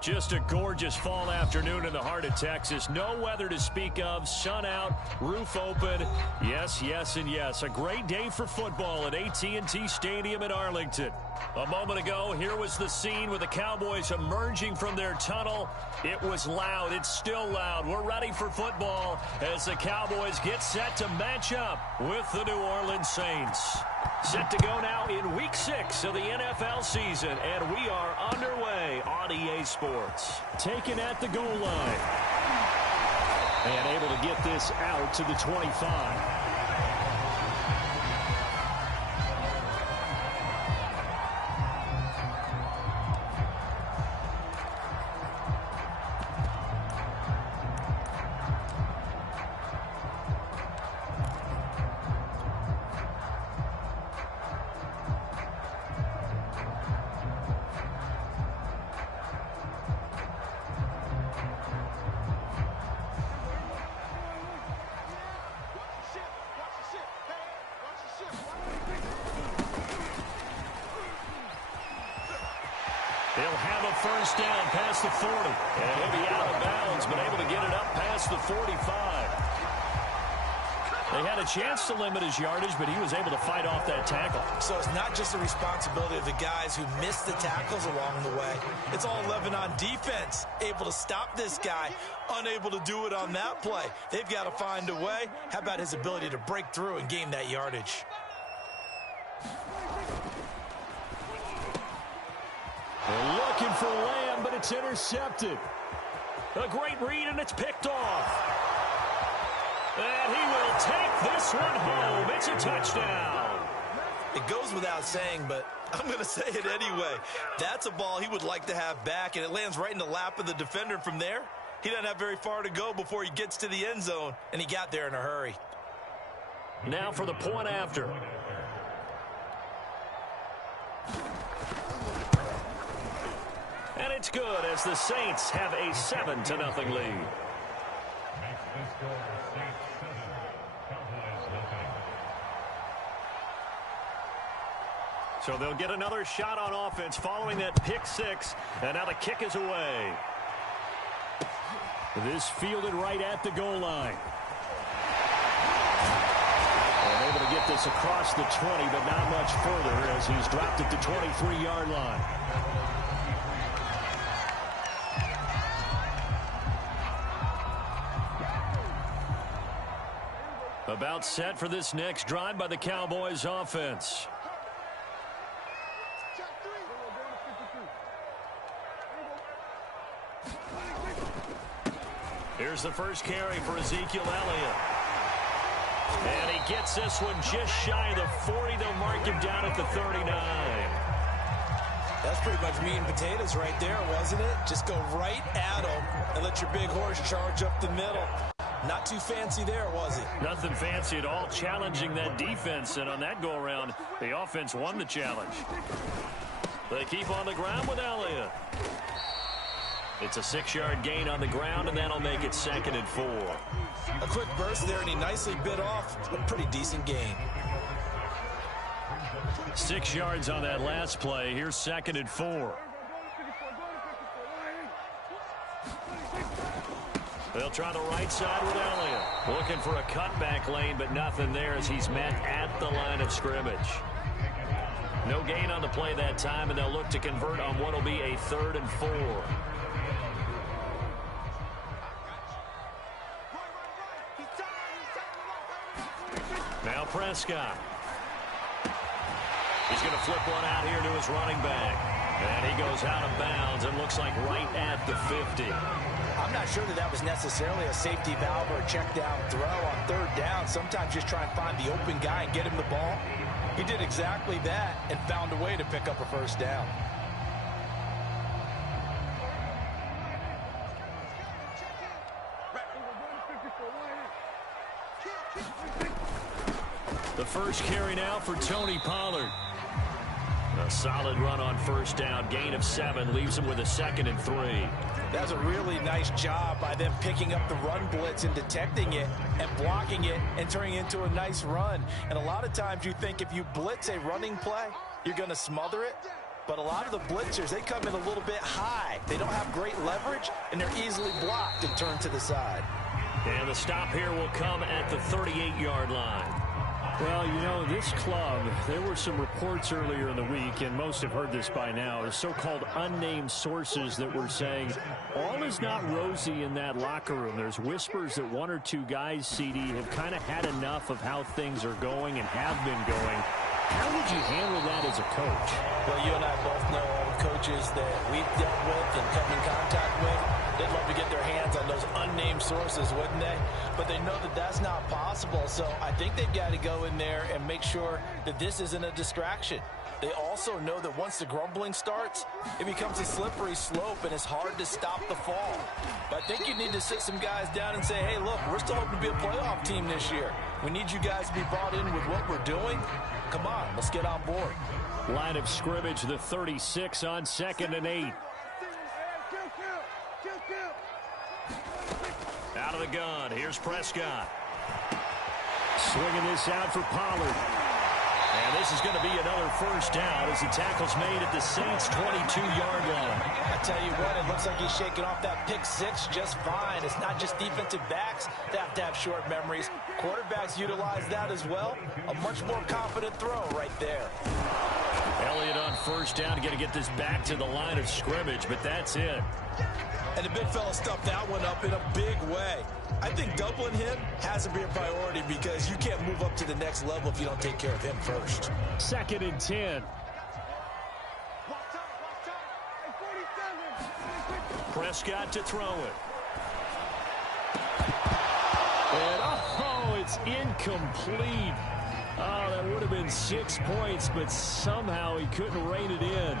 Just a gorgeous fall afternoon in the heart of Texas. No weather to speak of. Sun out, roof open. Yes, yes, and yes. A great day for football at AT&T Stadium in Arlington. A moment ago, here was the scene with the Cowboys emerging from their tunnel. It was loud. It's still loud. We're ready for football as the Cowboys get set to match up with the New Orleans Saints. Set to go now in Week 6 of the NFL season, and we are underway on EA Sports. Taken at the goal line. And able to get this out to the 25. They'll have a first down past the 40. And he'll be out of bounds, but able to get it up past the 45. They had a chance to limit his yardage, but he was able to fight off that tackle. So it's not just the responsibility of the guys who missed the tackles along the way. It's all Lebanon defense, able to stop this guy, unable to do it on that play. They've got to find a way. How about his ability to break through and gain that yardage? They're looking for Lamb, but it's intercepted. A great read, and it's picked off. And he will take this one home. It's a touchdown. It goes without saying, but I'm going to say it anyway. That's a ball he would like to have back, and it lands right in the lap of the defender from there. He doesn't have very far to go before he gets to the end zone, and he got there in a hurry. Now for the point after. And it's good as the Saints have a 7-0 lead. So they'll get another shot on offense following that pick six. And now the kick is away. This fielded right at the goal line. And able to get this across the 20, but not much further as he's dropped at the 23-yard line. About set for this next drive by the Cowboys offense. Here's the first carry for Ezekiel Elliott. And he gets this one just shy of the 40. They'll mark him down at the 39. That's pretty much meat and potatoes right there, wasn't it? Just go right at him and let your big horse charge up the middle. Not too fancy there, was it? Nothing fancy at all, challenging that defense. And on that go-around, the offense won the challenge. They keep on the ground with Elliott. It's a 6-yard gain on the ground, and that'll make it 2nd and 4. A quick burst there, and he nicely bit off a pretty decent gain. 6 yards on that last play. Here's 2nd and 4. They'll try the right side with Elliott. Looking for a cutback lane, but nothing there as he's met at the line of scrimmage. No gain on the play that time, and they'll look to convert on what will be a 3rd and 4. Now Prescott. He's going to flip one out here to his running back. And he goes out of bounds and looks like right at the 50. I'm not sure that was necessarily a safety valve or a check down throw on 3rd down. Sometimes just try and find the open guy and get him the ball. He did exactly that and found a way to pick up a 1st down. The first carry now for Tony Pollard. A solid run on 1st down. Gain of 7 leaves him with a 2nd and 3. That's a really nice job by them picking up the run blitz and detecting it and blocking it and turning it into a nice run. And a lot of times you think if you blitz a running play, you're going to smother it. But a lot of the blitzers, they come in a little bit high. They don't have great leverage, and they're easily blocked and turned to the side. And the stop here will come at the 38-yard line. Well, you know, this club, there were some reports earlier in the week, and most have heard this by now, the so-called unnamed sources that were saying all is not rosy in that locker room. There's whispers that 1 or 2 guys, CD, have kind of had enough of how things are going and have been going. How would you handle that as a coach? Well, you and I both know all the coaches that we've dealt with and come in contact with. They'd love to get their hands on those unnamed sources, wouldn't they? But they know that that's not possible. So I think they've got to go in there and make sure that this isn't a distraction. They also know that once the grumbling starts, it becomes a slippery slope and it's hard to stop the fall. But I think you need to sit some guys down and say, hey, look, we're still hoping to be a playoff team this year. We need you guys to be bought in with what we're doing. Come on, let's get on board. Line of scrimmage, the 36 on 2nd and 8. Out of the gun, here's Prescott. Swinging this out for Pollard. And this is going to be another 1st down as the tackle's made at the Saints' 22-yard line. I tell you what, it looks like he's shaking off that pick 6 just fine. It's not just defensive backs that have to have short memories. Quarterbacks utilize that as well. A much more confident throw right there. Elliott on 1st down, going to get this back to the line of scrimmage, but that's it. And the big fella stuffed that one up in a big way. I think doubling him has to be a priority because you can't move up to the next level if you don't take care of him first. 2nd and 10. Prescott to throw it. And, oh, it's incomplete. Oh, that would have been 6 points, but somehow he couldn't rein it in.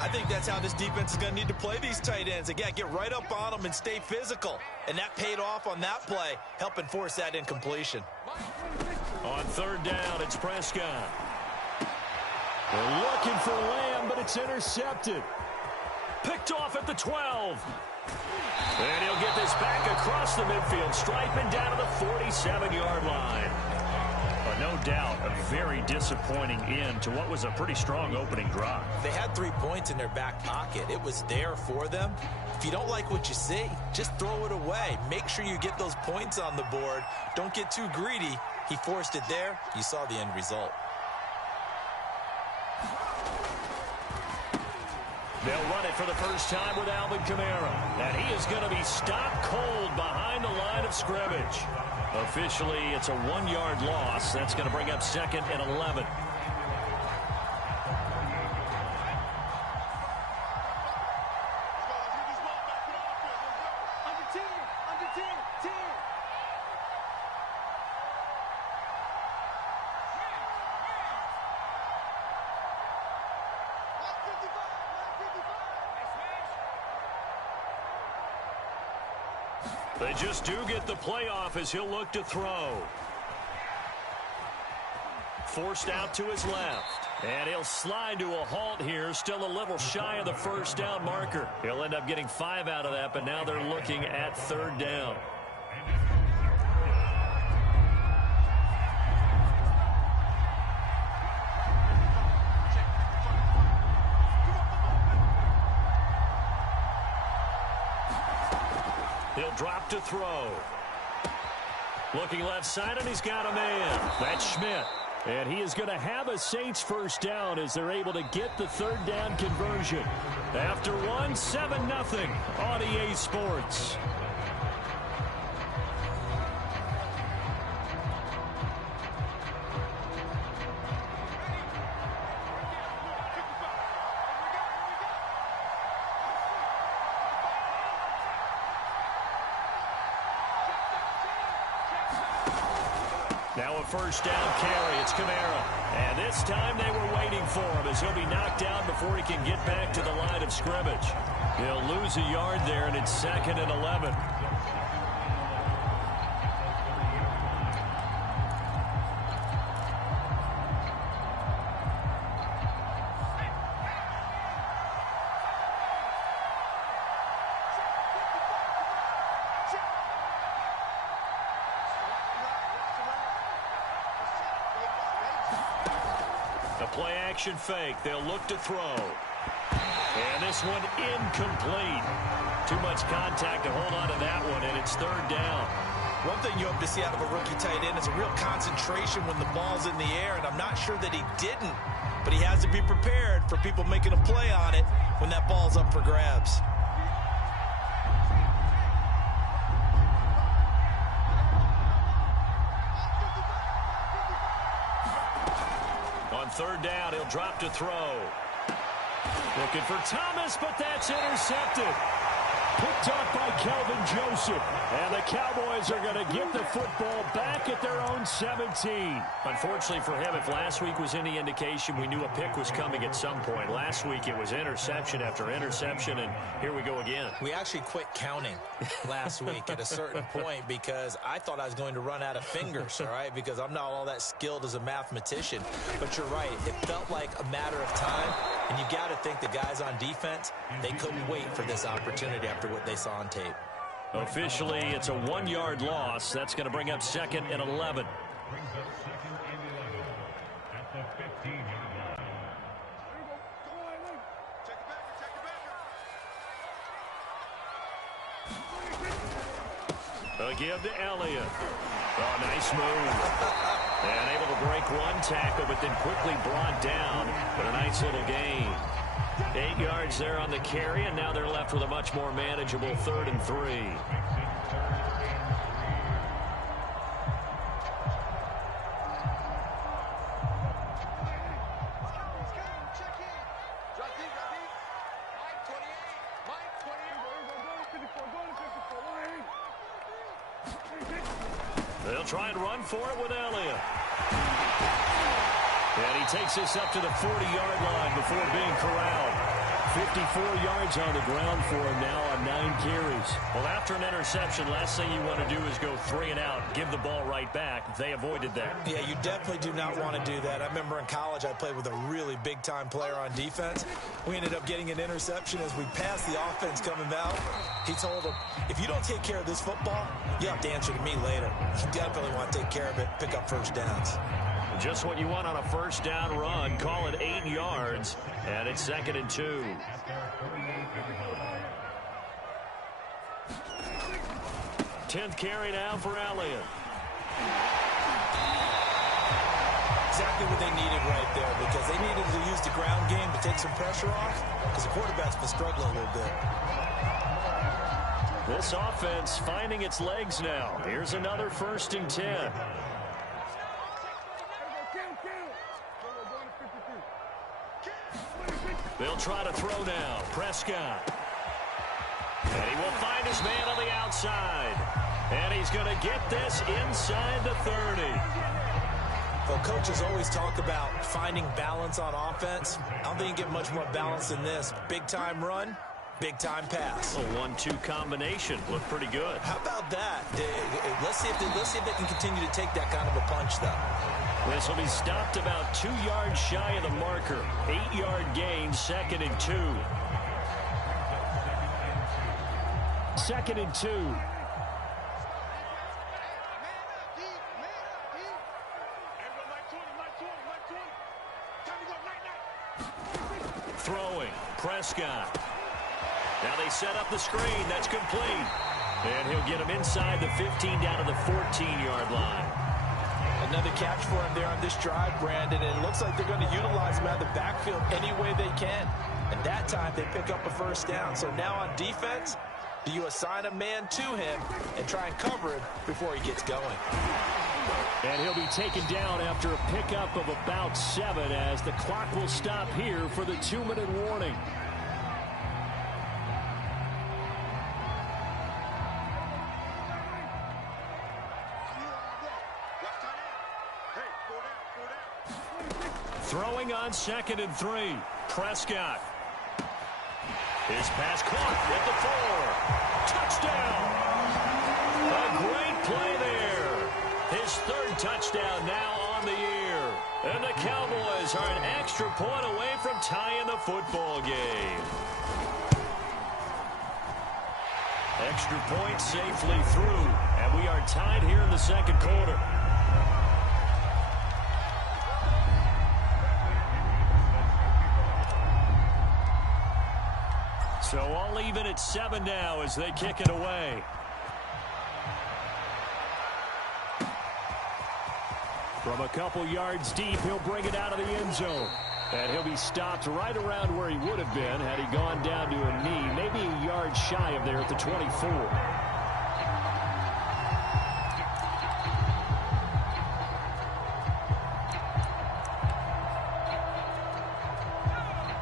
I think that's how this defense is going to need to play these tight ends. Again, get right up on them and stay physical. And that paid off on that play, helping force that incompletion. On 3rd down, it's Prescott. They're looking for Lamb, but it's intercepted. Picked off at the 12. And he'll get this back across the midfield, striping down to the 47-yard line. But no doubt, a very disappointing end to what was a pretty strong opening drive. They had 3 points in their back pocket. It was there for them. If you don't like what you see, just throw it away. Make sure you get those points on the board. Don't get too greedy. He forced it there. You saw the end result. They'll run it for the first time with Alvin Kamara. And he is going to be stopped cold behind the line of scrimmage. Officially, it's a 1-yard loss. That's going to bring up 2nd and 11. They just do get the playoff as he'll look to throw. Forced out to his left. And he'll slide to a halt here. Still a little shy of the first down marker. He'll end up getting 5 out of that, but now they're looking at 3rd down. He'll drop to throw. Looking left side, and he's got a man. That's Schmidt. And he is going to have a Saints first down as they're able to get the 3rd down conversion. After 7-0 on EA Sports. Now a first down carry. It's Kamara. And this time they were waiting for him as he'll be knocked down before he can get back to the line of scrimmage. He'll lose a yard there, and it's 2nd and 11. Play-action fake. They'll look to throw. And this one incomplete. Too much contact to hold on to that one, and it's 3rd down. One thing you hope to see out of a rookie tight end is a real concentration when the ball's in the air, and I'm not sure that he didn't, but he has to be prepared for people making a play on it when that ball's up for grabs. On 3rd down, he'll drop to throw. Looking for Thomas, but that's intercepted. Picked up by Kelvin Joseph. And the Cowboys are going to get the football back at their own 17. Unfortunately for him, if last week was any indication, we knew a pick was coming at some point. Last week it was interception after interception, and here we go again. We actually quit counting last week at a certain point because I thought I was going to run out of fingers, all right, because I'm not all that skilled as a mathematician. But you're right. It felt like a matter of time, and you got to think the guys on defense, they couldn't wait for this opportunity after what they saw on tape. Officially, it's a 1-yard loss. That's going to bring up 2nd and 11. A give to Elliott. Oh, nice move. And able to break one tackle, but then quickly brought down. But a nice little gain. 8 yards there on the carry, and now they're left with a much more manageable 3rd and 3. They'll try and run for it with Elliott. And he takes this up to the 40-yard line before being corralled. 54 yards on the ground for him now on 9 carries. Well, after an interception, last thing you want to do is go 3 and out, give the ball right back. They avoided that. Yeah, you definitely do not want to do that. I remember in college I played with a really big-time player on defense. We ended up getting an interception as we passed the offense coming out. He told him, if you don't take care of this football, you have to answer to me later. You definitely want to take care of it, pick up first downs. Just what you want on a first down run. Call it 8 yards, and it's 2nd and 2. Tenth carry now for Elliott. exactly what they needed right there, because they needed to use the ground game to take some pressure off, because the quarterback's been struggling a little bit. This offense finding its legs now. Here's another 1st and 10. They'll try to throw now. Prescott. And he will find his man on the outside. And he's going to get this inside the 30. Well, coaches always talk about finding balance on offense. I don't think you get much more balance than this. Big-time run, big-time pass. A 1-2 combination. Looked pretty good. How about that? Let's see if they can continue to take that kind of a punch, though. This will be stopped about 2 yards shy of the marker. 8-yard gain, 2nd and 2. 2nd and 2. Throwing, Prescott. Now they set up the screen. That's complete. And he'll get him inside the 15 down to the 14-yard line. Another catch for him there on this drive, Brandon, and it looks like they're going to utilize him out of the backfield any way they can. And that time they pick up a 1st down. So now on defense, do you assign a man to him and try and cover him before he gets going? And he'll be taken down after a pickup of about 7 as the clock will stop here for the 2-minute warning. Throwing on 2nd and 3. Prescott. His pass caught at the 4. Touchdown. A great play there. His 3rd touchdown now on the year. And the Cowboys are an extra point away from tying the football game. Extra point safely through. And we are tied here in the 2nd quarter. So all even at 7 now as they kick it away. From a couple yards deep, he'll bring it out of the end zone. And he'll be stopped right around where he would have been had he gone down to a knee, maybe a yard shy of there at the 24.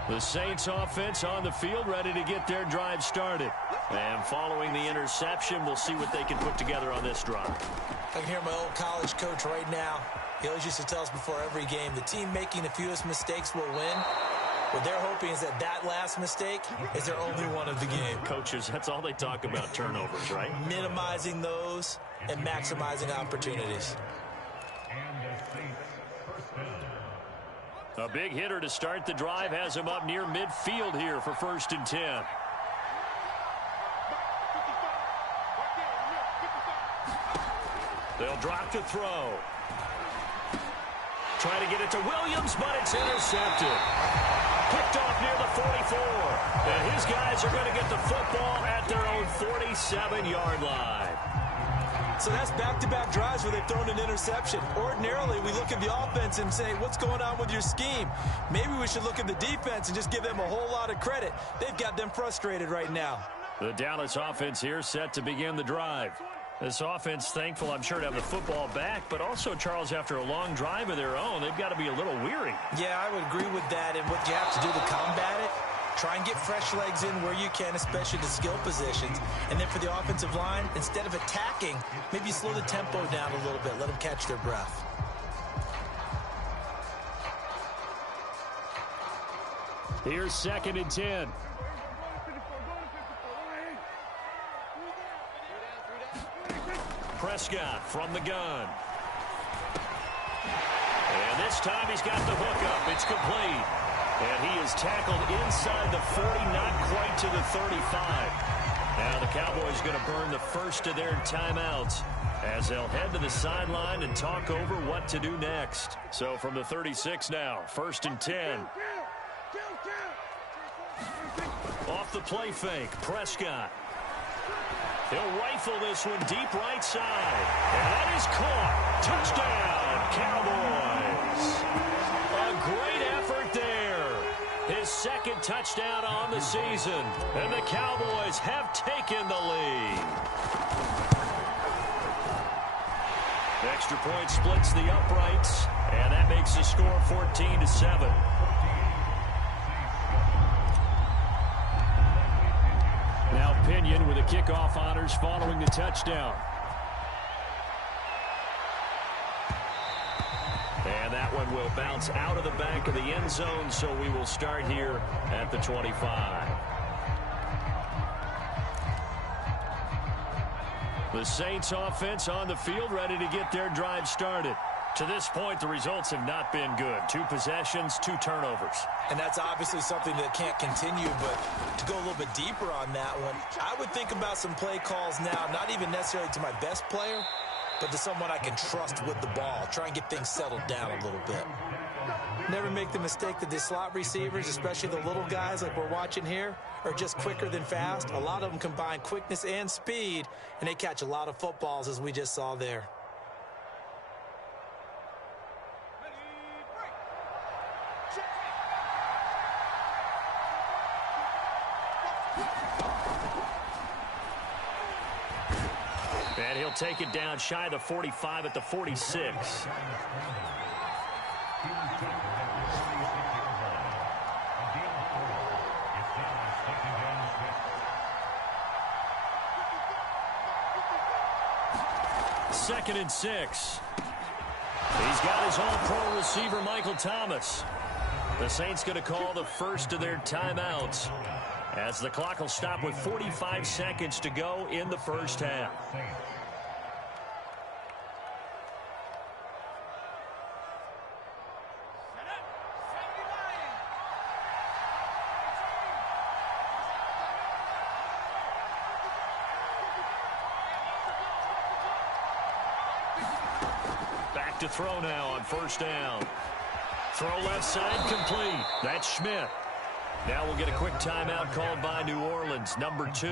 The Saints offense on the field, ready to get their drive started. And following the interception, we'll see what they can put together on this drive. I can hear my old college coach right now. He always used to tell us before every game, the team making the fewest mistakes will win. What they're hoping is that last mistake is their only one of the game. Coaches, that's all they talk about, turnovers, right? Minimizing those and maximizing opportunities. A big hitter to start the drive has him up near midfield here for 1st and 10. They'll drop to throw. Trying to get it to Williams, but it's intercepted. Picked off near the 44. And his guys are going to get the football at their own 47-yard line. So that's back-to-back drives where they've thrown an interception. Ordinarily, we look at the offense and say, what's going on with your scheme? Maybe we should look at the defense and just give them a whole lot of credit. They've got them frustrated right now. The Dallas offense here set to begin the drive. This offense thankful, I'm sure, to have the football back, but also, Charles, after a long drive of their own, they've got to be a little weary. Yeah, I would agree with that, and what you have to do to combat it, try and get fresh legs in where you can, especially the skill positions. And then for the offensive line, instead of attacking, maybe slow the tempo down a little bit. Let them catch their breath. Here's 2nd and 10. Prescott from the gun. And this time he's got the hook up. It's complete. And he is tackled inside the 40, not quite to the 35. Now the Cowboys going to burn the first of their timeouts as they'll head to the sideline and talk over what to do next. So from the 36 now, 1st and 10. Off the play fake, Prescott. He'll rifle this one deep right side. And that is caught. Touchdown, Cowboys. A great effort there. His second touchdown on the season. And the Cowboys have taken the lead. The extra point splits the uprights. And that makes the score 14-7. Now Pinion with the kickoff honors following the touchdown. And that one will bounce out of the back of the end zone, so we will start here at the 25. The Saints offense on the field, ready to get their drive started. To this point, the results have not been good. 2 possessions, 2 turnovers. And that's obviously something that can't continue, but to go a little bit deeper on that one, I would think about some play calls now, not even necessarily to my best player, but to someone I can trust with the ball. Try and get things settled down a little bit. Never make the mistake that the slot receivers, especially the little guys like we're watching here, are just quicker than fast. A lot of them combine quickness and speed, and they catch a lot of footballs, as we just saw there. And he'll take it down shy of the 45 at the 46. Second and 6. He's got his all-pro receiver, Michael Thomas. The Saints going to call the first of their timeouts, as the clock will stop with 45 seconds to go in the first half. Back to throw now on first down. Throw left side complete. That's Schmidt. Now we'll get a quick timeout called by New Orleans, number 2,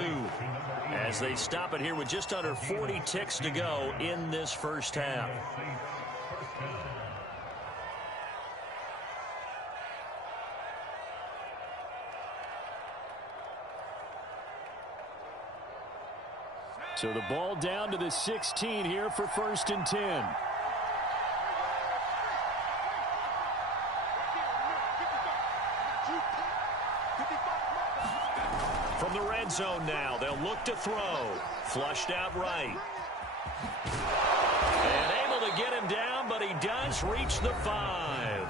as they stop it here with just under 40 ticks to go in this first half. So the ball down to the 16 here for 1st and 10. From the red zone now, they'll look to throw. Flushed out right. And able to get him down, but he does reach the 5.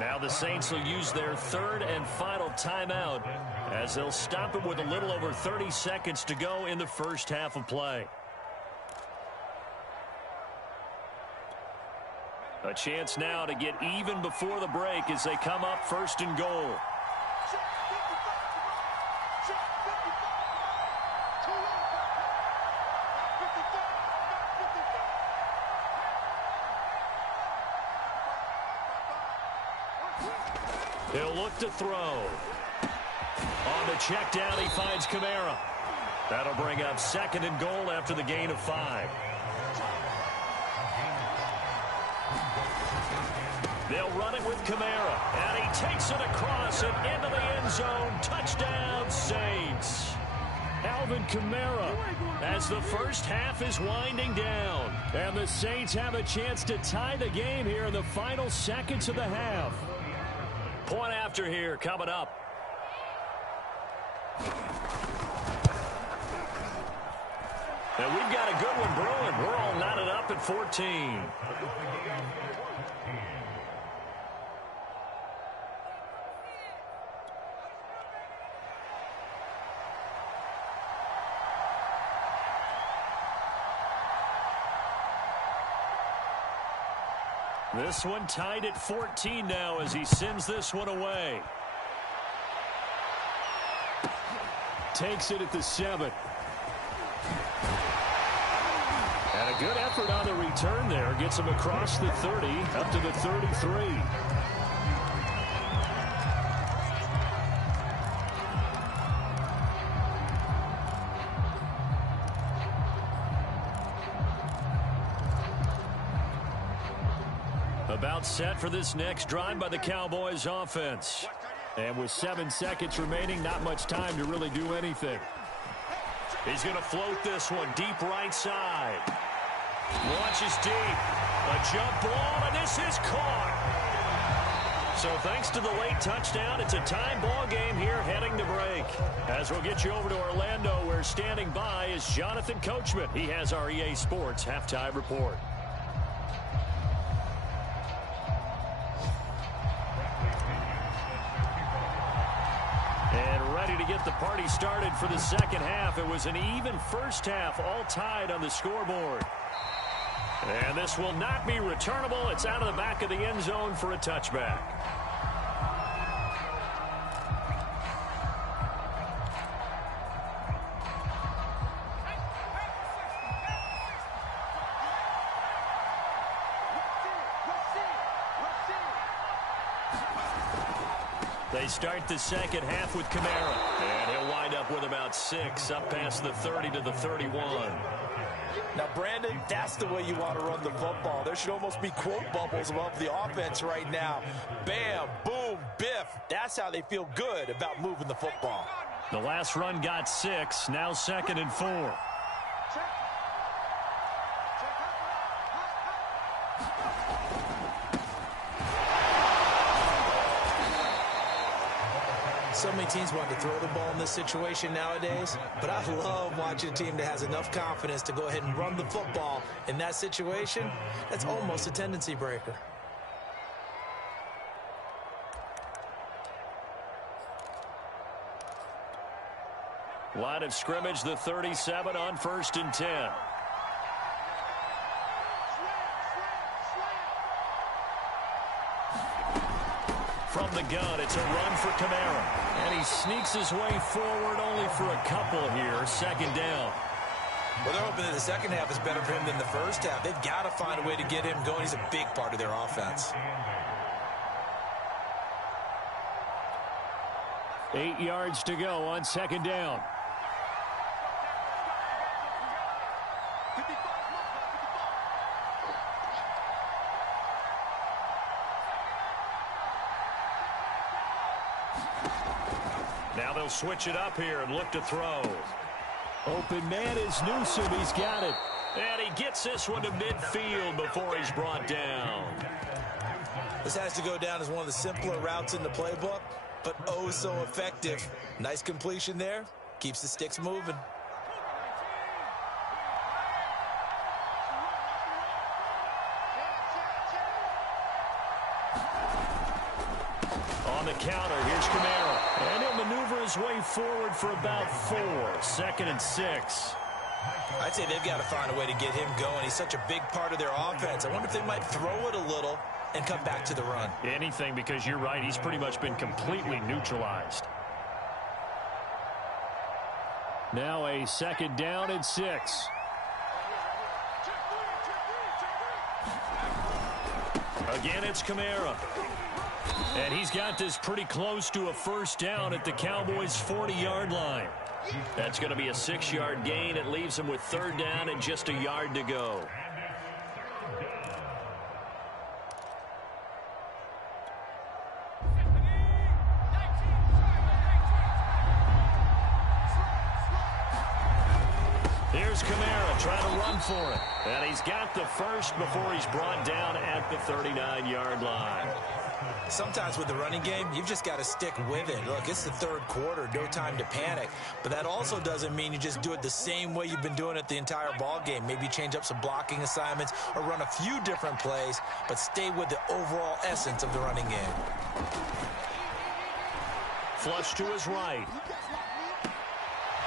Now the Saints will use their 3rd and final timeout, as they'll stop it with a little over 30 seconds to go in the first half of play. A chance now to get even before the break as they come up 1st and goal. He'll look to throw. On the check down, he finds Kamara. That'll bring up 2nd and goal after the gain of 5. They'll run it with Kamara, and he takes it across and into the end zone. Touchdown, Saints. Alvin Kamara, As the first half is winding down. and the Saints have a chance to tie the game here in the final seconds of the half. Point after here coming up. And we've got a good one brewing. We're all knotted up at 14. This one tied at 14 now as he sends this one away. Takes it at the 7. And a good effort on the return there. Gets him across the 30, up to the 33. About set for this next drive by the Cowboys offense. And with 7 seconds remaining, not much time to really do anything. He's going to float this one deep right side. Launches deep. A jump ball, and this is caught. So thanks to the late touchdown, it's a time ball game here heading to break. As we'll get you over to Orlando, where standing by is Jonathan Coachman. He has our EA Sports halftime report. And ready to get the party started for the second half. It was an even first half, all tied on the scoreboard. And this will not be returnable. It's out of the back of the end zone for a touchback. They start the second half with Kamara. And he'll wind up with about 6, up past the 30 to the 31. Now, Brandon, that's the way you want to run the football. There should almost be quote bubbles above the offense right now. Bam, boom, biff. That's how they feel good about moving the football. The last run got 6, now 2nd and 4. So many teams want to throw the ball in this situation nowadays, but I love watching a team that has enough confidence to go ahead and run the football. In that situation, that's almost a tendency breaker. Line of scrimmage, the 37 on 1st and 10. From the gun, it's a run for Kamara. And he sneaks his way forward only for a couple here. 2nd down. Well, they're hoping that the second half is better for him than the first half. They've got to find a way to get him going. He's a big part of their offense. 8 yards to go on 2nd down. Now they'll switch it up here and look to throw. Open man is Newsome. He's got it. And he gets this one to midfield before he's brought down. This has to go down as one of the simpler routes in the playbook, but oh so effective. Nice completion there. Keeps the sticks moving. On the counter, here's Kamara. And he'll maneuver his way forward for about 4. 2nd and 6. I'd say they've got to find a way to get him going. He's such a big part of their offense. I wonder if they might throw it a little and come back to the run. Anything, because you're right. He's pretty much been completely neutralized. Now a 2nd down and 6. Again, it's Kamara. And he's got this pretty close to a 1st down at the Cowboys' 40-yard line. That's going to be a 6-yard gain. It leaves him with 3rd down and just a yard to go. Here's Kamara trying to run for it. And he's got the first before he's brought down at the 39-yard line. Sometimes with the running game, you've just got to stick with it. Look, it's the 3rd quarter, no time to panic. But that also doesn't mean you just do it the same way you've been doing it the entire ball game. Maybe change up some blocking assignments or run a few different plays, but stay with the overall essence of the running game. Flush to his right.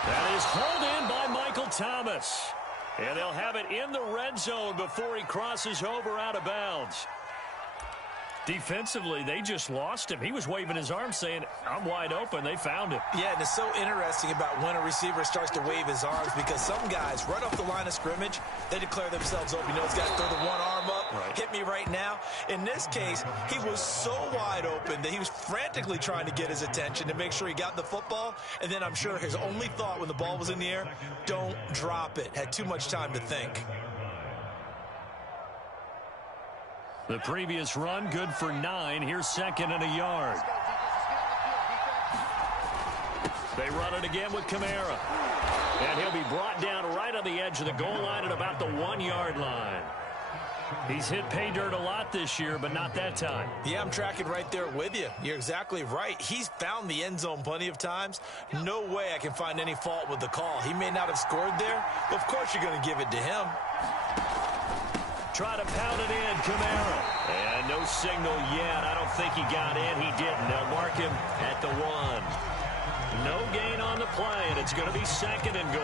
That is hauled in by Michael Thomas. And they'll have it in the red zone before he crosses over out of bounds. Defensively, they just lost him. He was waving his arms saying, I'm wide open. They found him. Yeah, and it's so interesting about when a receiver starts to wave his arms because some guys, right off the line of scrimmage, they declare themselves open. You know, he's got to throw the one arm up, hit me right now. In this case, he was so wide open that he was frantically trying to get his attention to make sure he got the football. And then I'm sure his only thought when the ball was in the air, don't drop it. Had too much time to think. The previous run, good for 9. Here's second and a yard. They run it again with Kamara. And he'll be brought down right on the edge of the goal line at about the 1-yard line. He's hit pay dirt a lot this year, but not that time. Yeah, I'm tracking right there with you. You're exactly right. He's found the end zone plenty of times. No way I can find any fault with the call. He may not have scored there, but of course you're going to give it to him. Try to pound it in, Kamara. And no signal yet. I don't think he got in. He didn't. They'll mark him at the 1. No gain on the play, and it's going to be second and goal.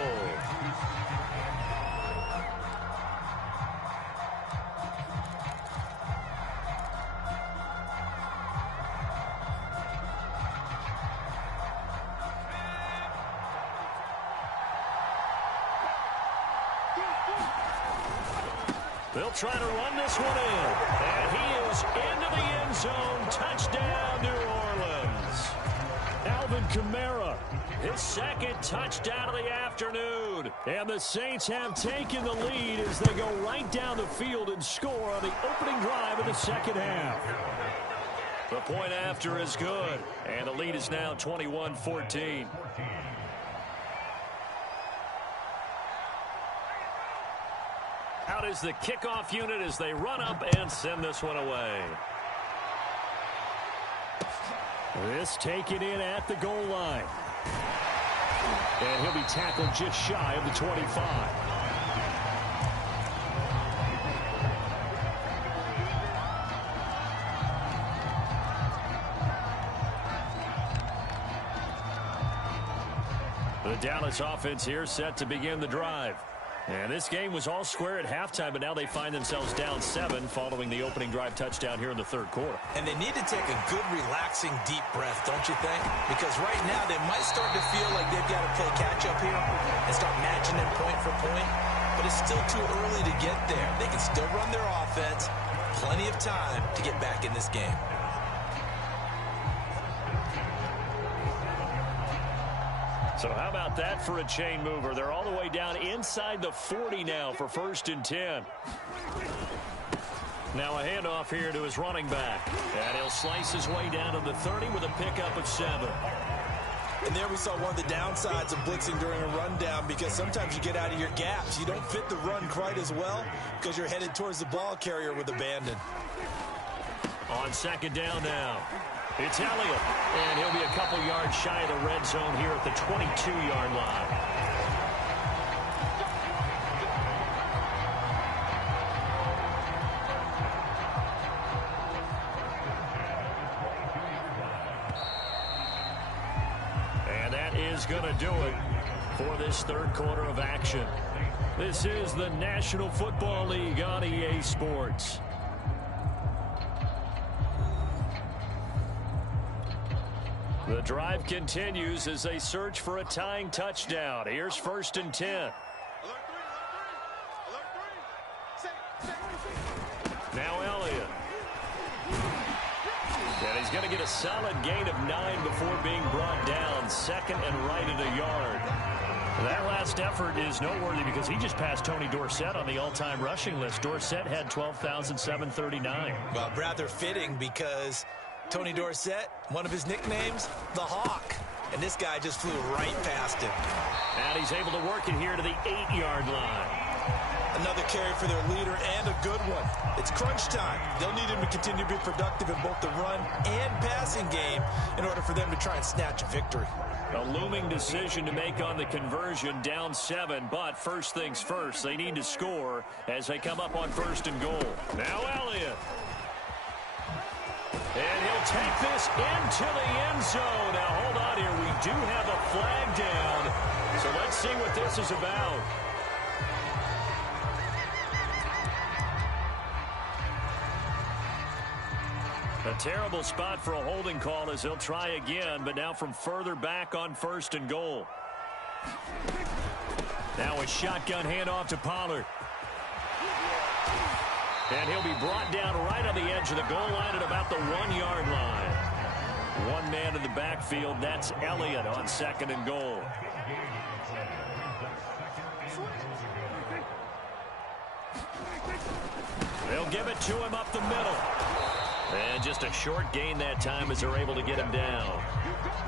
They'll try to run this one in. And he is into the end zone. Touchdown, New Orleans. Alvin Kamara, his second touchdown of the afternoon. And the Saints have taken the lead as they go right down the field and score on the opening drive of the second half. The point after is good. And the lead is now 21-14. Out is the kickoff unit as they run up and send this one away. This taken in at the goal line. And he'll be tackled just shy of the 25. The Dallas offense here set to begin the drive. And this game was all square at halftime, but now they find themselves down 7 following the opening drive touchdown here in the third quarter. And they need to take a good, relaxing, deep breath, don't you think? Because right now they might start to feel like they've got to play catch-up here and start matching them point for point. But it's still too early to get there. They can still run their offense. Plenty of time to get back in this game. So how about that for a chain mover? They're all the way down inside the 40 now for 1st and 10. Now a handoff here to his running back. And he'll slice his way down to the 30 with a pickup of 7. And there we saw one of the downsides of blitzing during a rundown, because sometimes you get out of your gaps. You don't fit the run quite as well because you're headed towards the ball carrier with abandon. On 2nd down now. It's Elliott, and he'll be a couple yards shy of the red zone here at the 22-yard line. And that is going to do it for this third quarter of action. This is the National Football League on EA Sports. The drive continues as they search for a tying touchdown. Here's 1st and 10. Now Elliott. And he's going to get a solid gain of 9 before being brought down. 2nd and right at a yard. That last effort is noteworthy because he just passed Tony Dorsett on the all-time rushing list. Dorsett had 12,739. Well, rather fitting because Tony Dorsett, one of his nicknames, the Hawk. And this guy just flew right past him. And he's able to work it here to the 8-yard line. Another carry for their leader, and a good one. It's crunch time. They'll need him to continue to be productive in both the run and passing game in order for them to try and snatch a victory. A looming decision to make on the conversion, down 7, but first things first, they need to score as they come up on 1st and goal. Now Elliott. And he'll take this into the end zone. Now, hold on here. We do have a flag down. So let's see what this is about. A terrible spot for a holding call as he'll try again, but now from further back on 1st and goal. Now a shotgun handoff to Pollard. And he'll be brought down right on the edge of the goal line at about the 1-yard line. One man in the backfield, that's Elliott on 2nd and goal. They'll give it to him up the middle. And just a short gain that time as they're able to get him down.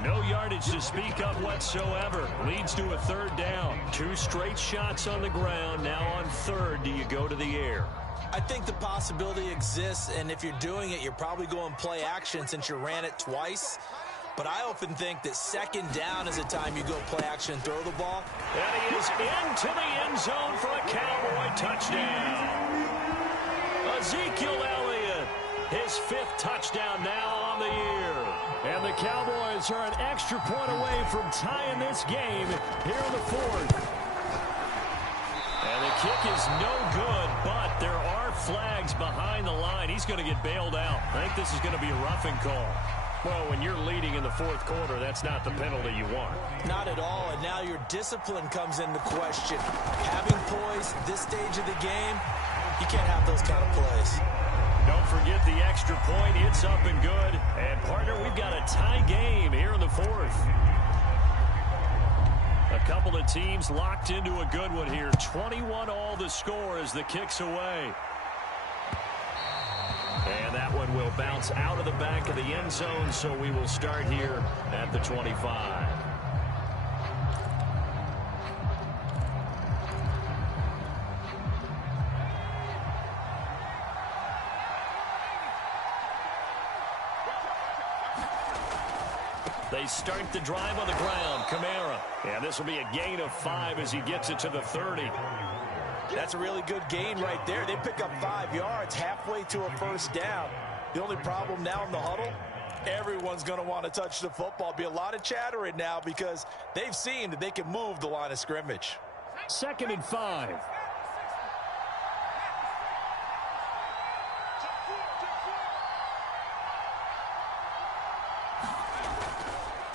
No yardage to speak of whatsoever. Leads to a third down. 2 straight shots on the ground. Now on third, do you go to the air? I think the possibility exists, and if you're doing it, you're probably going play action since you ran it twice. But I often think that second down is a time you go play action and throw the ball. And he is into the end zone for a Cowboy touchdown. Ezekiel Elliott, his 5th touchdown now on the year. And the Cowboys are an extra point away from tying this game here in the 4th. And the kick is no good, but there are flags behind the line. He's going to get bailed out. I think this is going to be a roughing call. Well, when you're leading in the 4th quarter, that's not the penalty you want. Not at all, and now your discipline comes into question. Having poise this stage of the game, you can't have those kind of plays. Don't forget the extra point. It's up and good. And, partner, we've got a tie game here in the 4th. A couple of teams locked into a good one here. 21-all the score as the kick's away. And that one will bounce out of the back of the end zone, so we will start here at the 25. They start the drive on the ground. Kamara. And this will be a gain of 5 as he gets it to the 30. That's a really good gain right there. They pick up 5 yards halfway to a first down. The only problem now in the huddle, everyone's going to want to touch the football. Be a lot of chattering now because they've seen that they can move the line of scrimmage. 2nd and 5.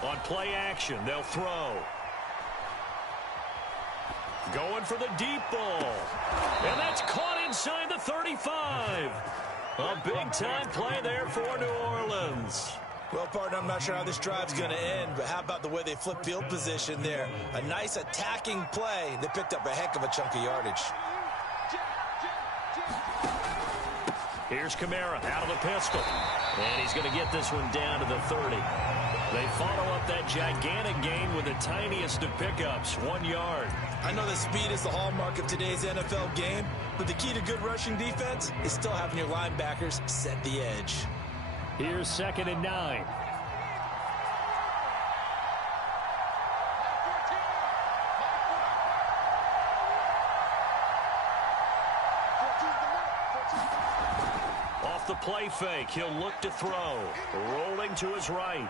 On play action, they'll throw. Going for the deep ball. And that's caught inside the 35. A big-time play there for New Orleans. Well, partner, I'm not sure how this drive's going to end, but how about the way they flip field position there? A nice attacking play. They picked up a heck of a chunk of yardage. Here's Kamara out of the pistol. And he's going to get this one down to the 30. They follow up that gigantic gain with the tiniest of pickups, 1 yard. I know that speed is the hallmark of today's NFL game, but the key to good rushing defense is still having your linebackers set the edge. Here's 2nd and 9. Off the play fake, he'll look to throw. Rolling to his right.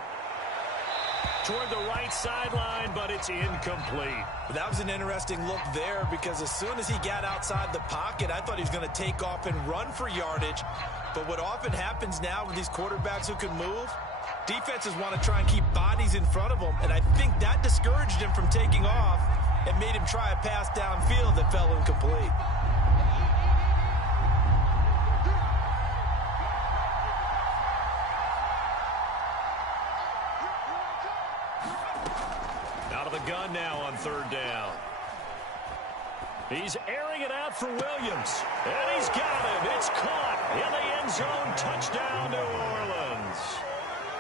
Toward the right sideline, but it's incomplete. That was an interesting look there because as soon as he got outside the pocket, I thought he was going to take off and run for yardage. But what often happens now with these quarterbacks who can move, defenses want to try and keep bodies in front of them, and I think that discouraged him from taking off and made him try a pass downfield that fell incomplete. Gun now on 3rd down. He's airing it out for Williams. And he's got him. It's caught in the end zone. Touchdown, New Orleans.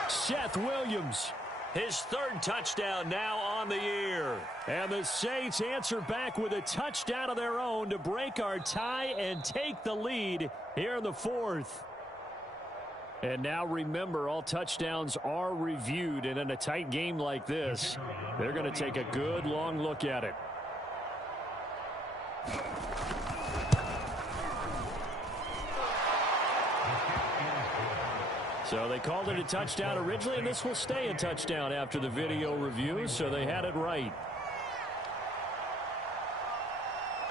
Seth Williams, his 3rd touchdown now on the year. And the Saints answer back with a touchdown of their own to break our tie and take the lead here in the 4th. And now remember, all touchdowns are reviewed, and in a tight game like this, they're going to take a good long look at it. So they called it a touchdown originally, and this will stay a touchdown after the video review, so they had it right.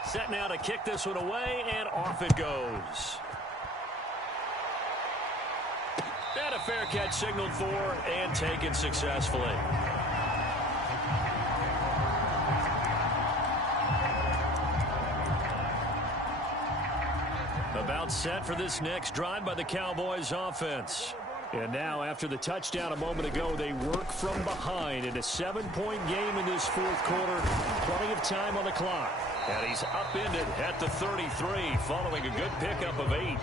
Set now to kick this one away, and off it goes. And a fair catch signaled for and taken successfully. About set for this next drive by the Cowboys offense. And now, after the touchdown a moment ago, they work from behind in a 7-point game in this 4th quarter. Plenty of time on the clock. And he's upended at the 33 following a good pickup of 8.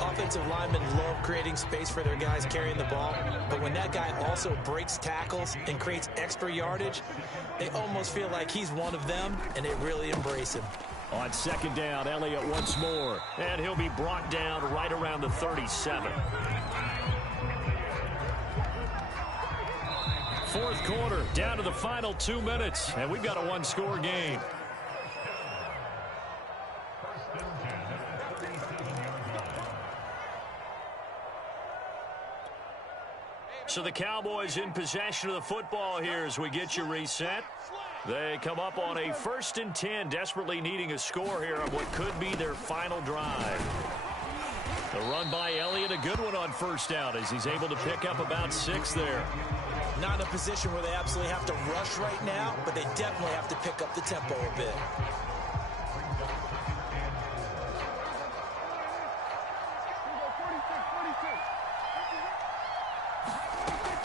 Offensive linemen love creating space for their guys carrying the ball, but when that guy also breaks tackles and creates extra yardage, they almost feel like he's one of them, and they really embrace him. On second down, Elliott once more, and he'll be brought down right around the 37. Fourth quarter, down to the final 2 minutes, and we've got a one-score game. So the Cowboys in possession of the football here as we get you reset. They come up on a 1st and 10, desperately needing a score here on what could be their final drive. The run by Elliott, a good one on first down as he's able to pick up about 6 there. Not in a position where they absolutely have to rush right now, but they definitely have to pick up the tempo a bit.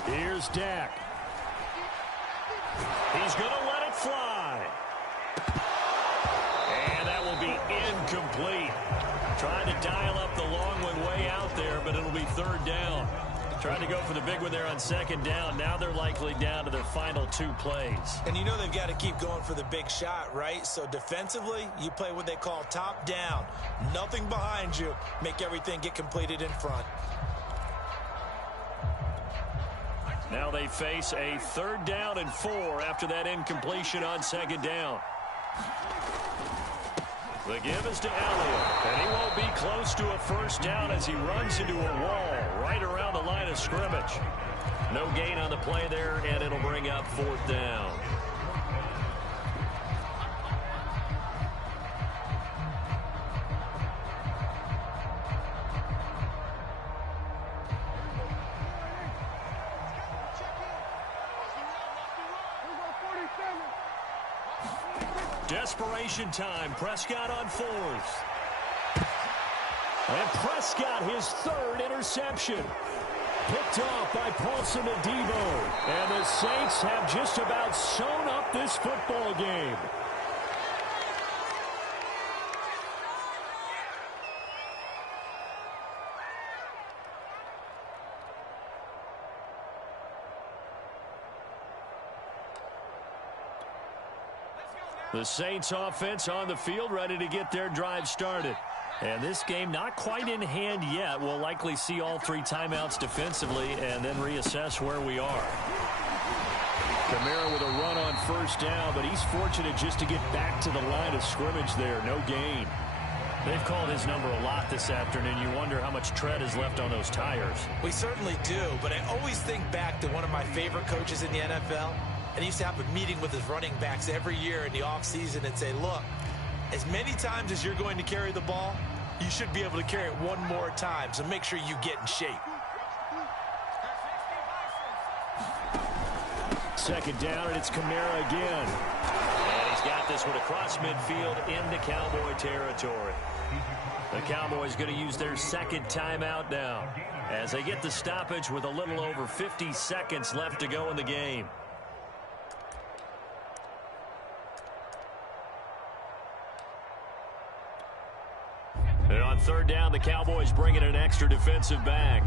Here's Dak. He's going to let it fly. And that will be incomplete. Trying to dial up the long one way out there, but it'll be 3rd down. Trying to go for the big one there on 2nd down. Now they're likely down to their final 2 plays. And you know they've got to keep going for the big shot, right? So defensively, you play what they call top down. Nothing behind you. Make everything get completed in front. Now they face a 3rd down and 4 after that incompletion on 2nd down. The give is to Elliott, and he won't be close to a 1st down as he runs into a wall right around the line of scrimmage. No gain on the play there, and it'll bring up 4th down. Desperation time. Prescott on 4th. And Prescott, his 3rd interception. Picked off by Paulson Adebo. And the Saints have just about sewn up this football game. The Saints offense on the field ready to get their drive started. And this game not quite in hand yet. We'll likely see all 3 timeouts defensively and then reassess where we are. Kamara with a run on 1st down, but he's fortunate just to get back to the line of scrimmage there. No gain. They've called his number a lot this afternoon. You wonder how much tread is left on those tires. We certainly do, but I always think back to one of my favorite coaches in the NFL. And he used to have a meeting with his running backs every year in the offseason and say, look, as many times as you're going to carry the ball, you should be able to carry it one more time, so make sure you get in shape. 2nd down, and it's Kamara again. And he's got this one across midfield into Cowboy territory. The Cowboys going to use their 2nd timeout now as they get the stoppage with a little over 50 seconds left to go in the game. And on 3rd down, the Cowboys bring in an extra defensive back.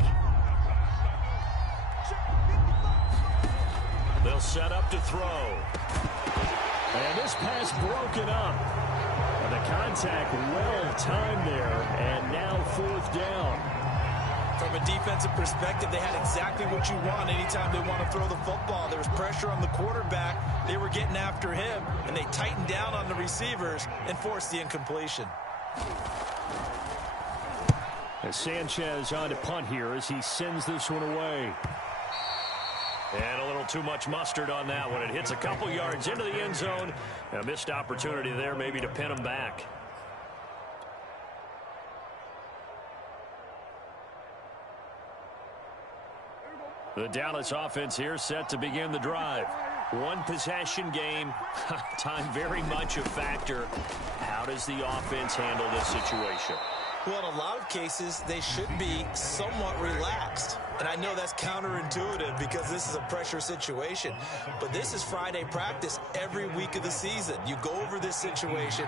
They'll set up to throw. And this pass broken up. And the contact well timed there. And now 4th down. From a defensive perspective, they had exactly what you want anytime they want to throw the football. There was pressure on the quarterback. They were getting after him, and they tightened down on the receivers and forced the incompletion. As Sanchez on to punt here as he sends this one away. And a little too much mustard on that one. It hits a couple yards into the end zone. A missed opportunity there maybe to pin him back. The Dallas offense here set to begin the drive. One possession game. Time very much a factor. How does the offense handle this situation? Well, in a lot of cases, they should be somewhat relaxed. And I know that's counterintuitive because this is a pressure situation. But this is Friday practice every week of the season. You go over this situation,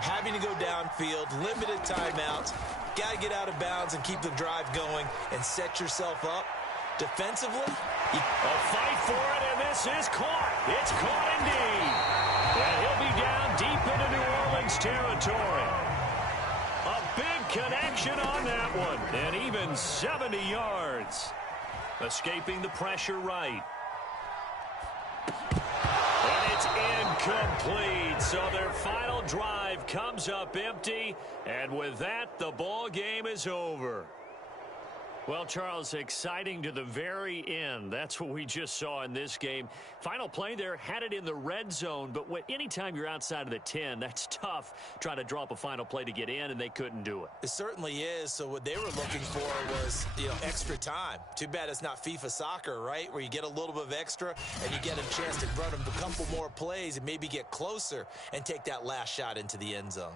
having to go downfield, limited timeouts, got to get out of bounds and keep the drive going and set yourself up. Defensively, a fight for it, and this is caught. It's caught indeed. And he'll be down deep into New Orleans territory. A big connection on that one, and even 70 yards. Escaping the pressure right. And it's incomplete, so their final drive comes up empty, and with that, the ball game is over. Well, Charles, exciting to the very end. That's what we just saw in this game. Final play there, had it in the red zone, but anytime you're outside of the 10, that's tough trying to draw up a final play to get in, and they couldn't do it. It certainly is. So what they were looking for was, extra time. Too bad it's not FIFA soccer, right, where you get a little bit of extra and you get a chance to run a couple more plays and maybe get closer and take that last shot into the end zone.